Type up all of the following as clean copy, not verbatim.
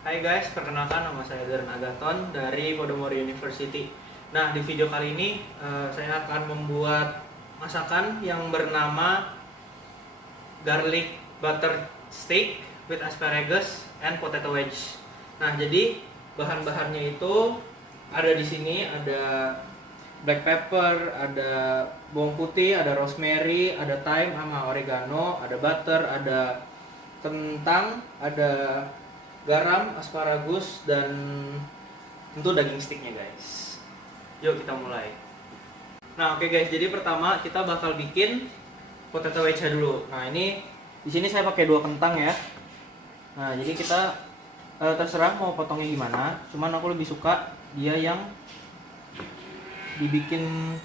Hai guys, perkenalkan nama saya Darren Agaton dari Podomoro University. Nah, di video kali ini saya akan membuat masakan yang bernama garlic butter steak with asparagus and potato wedge. Nah, jadi bahan-bahannya itu ada di sini, ada black pepper, ada bawang putih, ada rosemary, ada thyme sama oregano, ada butter, ada kentang, ada garam, asparagus, dan tentu daging sticknya guys. Yuk kita mulai. Nah oke guys, jadi pertama kita bakal bikin potato wedge dulu. Nah ini di sini saya pakai 2 kentang ya. Nah jadi kita terserah mau potongnya gimana. Cuman aku lebih suka dia yang dibikin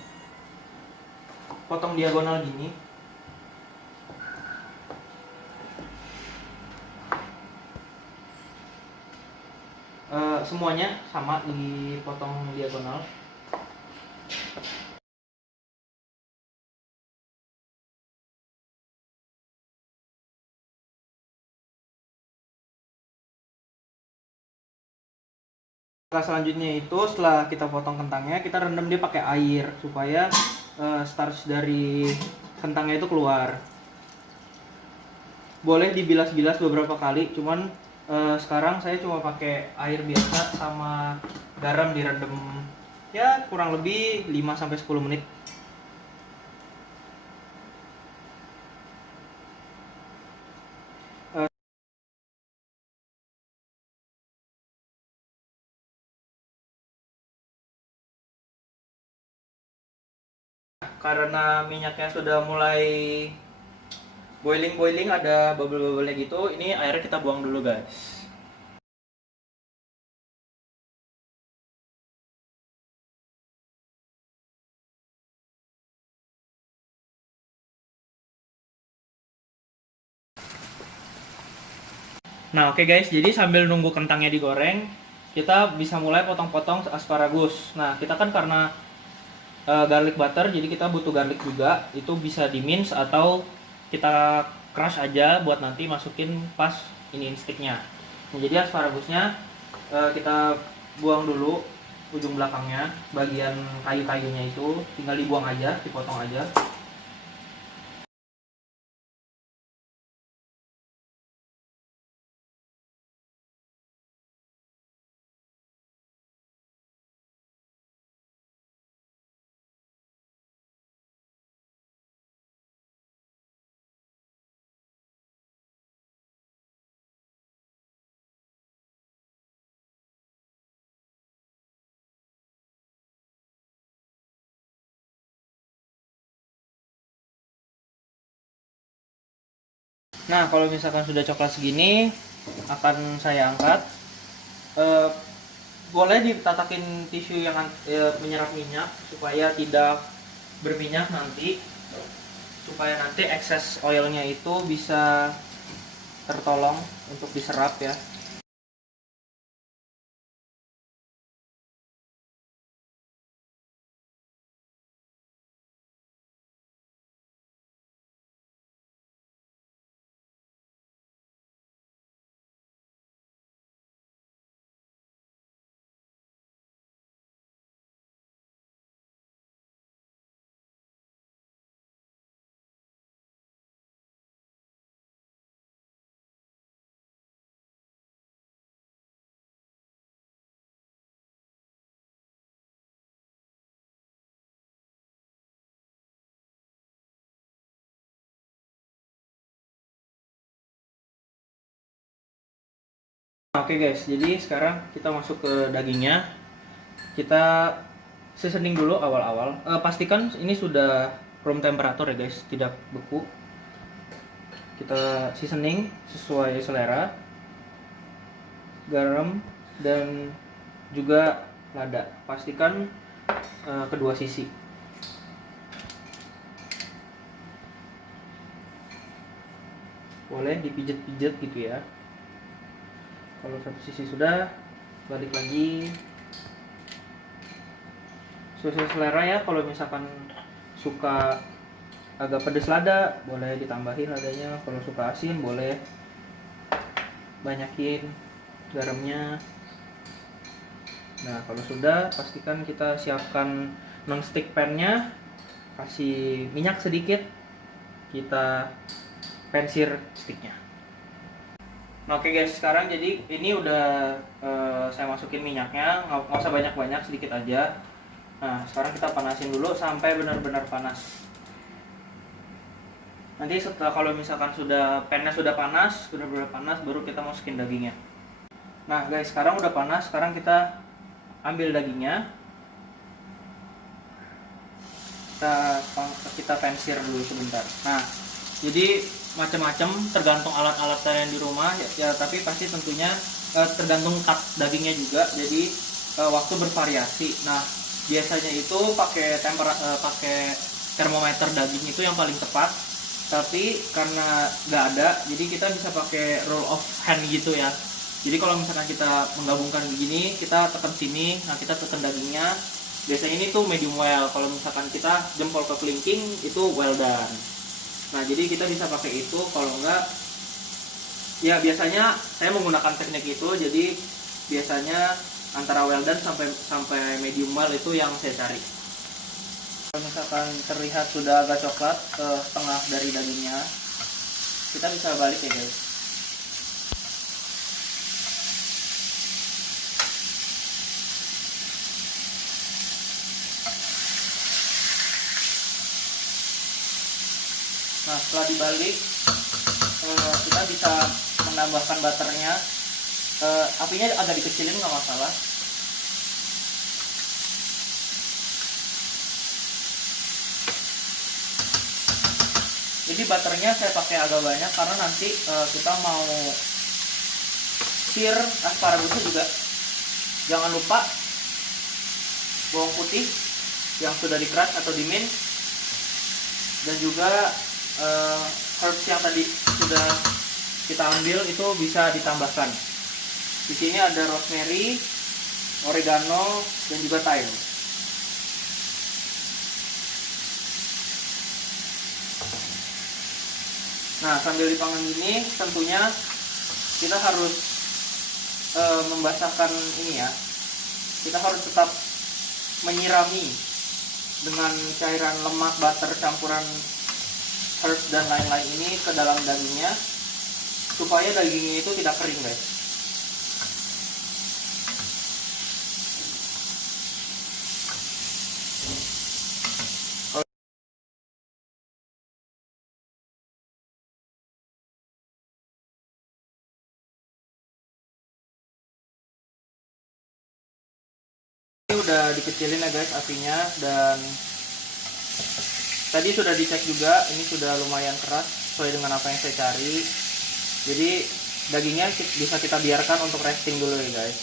potong diagonal gini. Semuanya sama dipotong diagonal. Selanjutnya itu setelah kita potong kentangnya, kita rendam dia pakai air supaya starch dari kentangnya itu keluar. Boleh dibilas-bilas beberapa kali, cuman sekarang saya cuma pakai air biasa sama garam direndam ya kurang lebih 5-10 menit. Karena minyaknya sudah mulai boiling, ada bubble-bubble gitu, ini airnya kita buang dulu guys. Nah oke guys, jadi sambil nunggu kentangnya digoreng, kita bisa mulai potong-potong asparagus. Nah kita kan karena garlic butter, jadi kita butuh garlic juga. Itu bisa di mince atau kita crush aja buat nanti masukin pas ini sticknya. Nah, jadi asparagusnya kita buang dulu ujung belakangnya, bagian kayu-kayunya itu tinggal dibuang aja, dipotong aja. Nah kalau misalkan sudah coklat segini, akan saya angkat. Eh, Boleh ditatakin tisu yang menyerap minyak supaya tidak berminyak nanti, supaya nanti ekses oilnya itu bisa tertolong untuk diserap ya. Oke guys, jadi sekarang kita masuk ke dagingnya. Kita seasoning dulu awal-awal. Pastikan ini sudah room temperatur ya guys, tidak beku. Kita seasoning sesuai selera, garam dan juga lada. Pastikan kedua sisi. Boleh dipijet-pijet gitu ya. Kalau satu sisi sudah, balik lagi sesuai selera ya. Kalau misalkan suka agak pedas lada, boleh ditambahin ladanya. Kalau suka asin, boleh banyakin. garamnya. Nah, kalau sudah, pastikan kita siapkan non-stick pan-nya, kasih minyak sedikit, kita pensir sticknya. Nah, oke guys, sekarang jadi ini udah saya masukin minyaknya, nggak usah banyak-banyak, sedikit aja. Nah, sekarang kita panasin dulu sampai benar-benar panas. Nanti setelah kalau misalkan pan-nya sudah panas, benar-benar panas, baru kita masukin dagingnya. Nah guys, sekarang udah panas, sekarang kita ambil dagingnya, kita pensir dulu sebentar. Nah, jadi macam-macam tergantung alat-alat kalian di rumah ya, tapi pasti tentunya tergantung cut dagingnya juga. Jadi waktu bervariasi. Nah, biasanya itu pakai termometer daging itu yang paling tepat. Tapi karena nggak ada, jadi kita bisa pakai rule of hand gitu ya. Jadi kalau misalkan kita menggabungkan begini, kita tekan sini, nah kita tekan dagingnya. Biasanya ini tuh medium well. Kalau misalkan kita jempol ke kelingking, itu well done. Nah, jadi kita bisa pakai itu. Kalau enggak, ya biasanya saya menggunakan teknik itu. Jadi biasanya antara well done sampai medium well itu yang saya cari. Kalau misalkan terlihat sudah agak coklat setengah dari dagingnya, kita bisa balik ya guys. Nah, setelah dibalik, kita bisa menambahkan butternya. Apinya agak dikecilin, nggak masalah. Jadi butternya saya pakai agak banyak karena nanti kita mau sear asparagusnya juga. Jangan lupa bawang putih yang sudah di-crush atau di-mince, dan juga herbs yang tadi sudah kita ambil itu bisa ditambahkan. Di sini ada rosemary, oregano, dan juga thyme. Nah, sambil dipanggang gini, tentunya kita harus membasahkan ini ya. Kita harus tetap menyirami dengan cairan lemak butter campuran herbs dan lain-lain ini ke dalam dagingnya, supaya dagingnya itu tidak kering guys. Ini udah dikecilin ya guys apinya, dan tadi sudah dicek juga, ini sudah lumayan keras sesuai dengan apa yang saya cari. Jadi dagingnya bisa kita biarkan untuk resting dulu ya guys.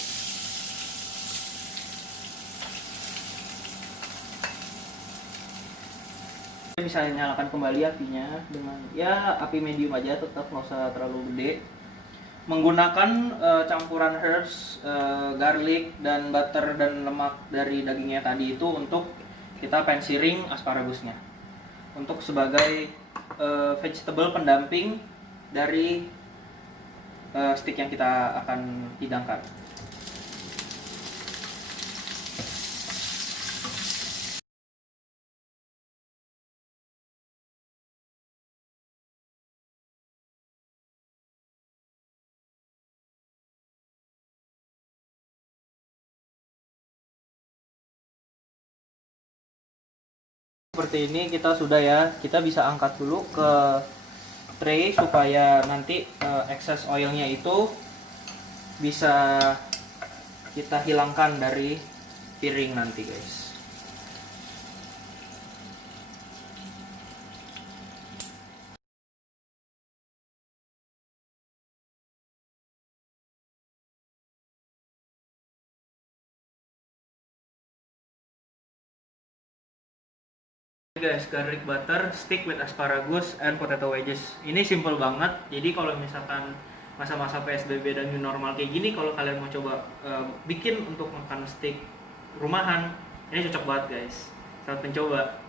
Bisa nyalakan kembali apinya dengan ya api medium aja, tetap nggak usah terlalu gede. Menggunakan campuran herbs, garlic, dan butter dan lemak dari dagingnya tadi itu untuk kita pensiring asparagusnya, untuk sebagai vegetable pendamping dari stick yang kita akan hidangkan. Seperti ini kita sudah ya, kita bisa angkat dulu ke tray supaya nanti excess oilnya itu bisa kita hilangkan dari piring nanti guys. Guys, garlic butter stick with asparagus and potato wedges. Ini simple banget. Jadi kalau misalkan masa-masa PSBB dan new normal kayak gini, kalau kalian mau coba bikin untuk makan steak rumahan, ini cocok banget guys. Selamat mencoba.